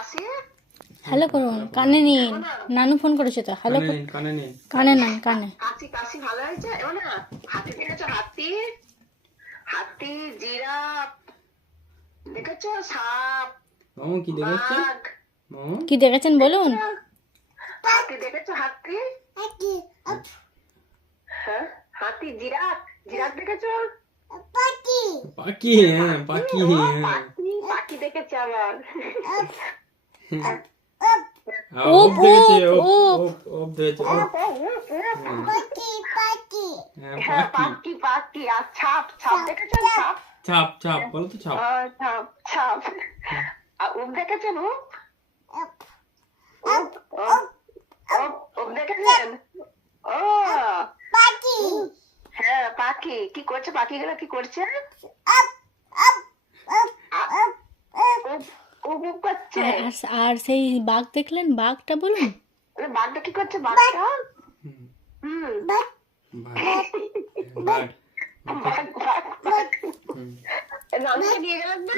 কাশি hello করুন, কানে নিন। নানু ফোন করেছে তো, হ্যালো কানে নেই কানে নেন, কানে। কাশি কাশি ভালো হয়েছে এবার না। হাতি দেখেছো? হাতি হাতি জিরাফ দেখেছো? সাপ মামু কি দেখেছে? বাঘ মামু কি দেখেছেন বলুন? হাতি দেখেছো? হাতি হ্যাঁ হাতি জিরাফ জিরাফ দেখেছো? পাখি, হ্যাঁ পাখি, ও, হ্যাঁ পাখি পাখি দেখেছে আবার। ওপ দেখেছে, ওপ, ওপ ওপ। ওপ ওপ দেখেছে, ওপ। হ্যাঁ হ্যাঁ পাখি, পাখি পাখি আর ছাপ ছাপ দেখেছো? ছাপ ছাপ ছাপ বলো তো ছাপ। ছাপ ছাপ আর উপ দেখেছেন? উপ উপ উপ উপ উপ দেখেছেন? ও হ্যাঁ পাখি কি করছে? পাখিগুলো কি করছে? উপ উপ উপ করছে। আর সেই বাঘ দেখলেন? বাঘটা বলুন। বাঘটা কি করছে? বাঘটা হুম, হুম বাঘ, বাঘ, বাঘ বাঘ বাঘ হুম। নামটা নিয়ে গেলেন না?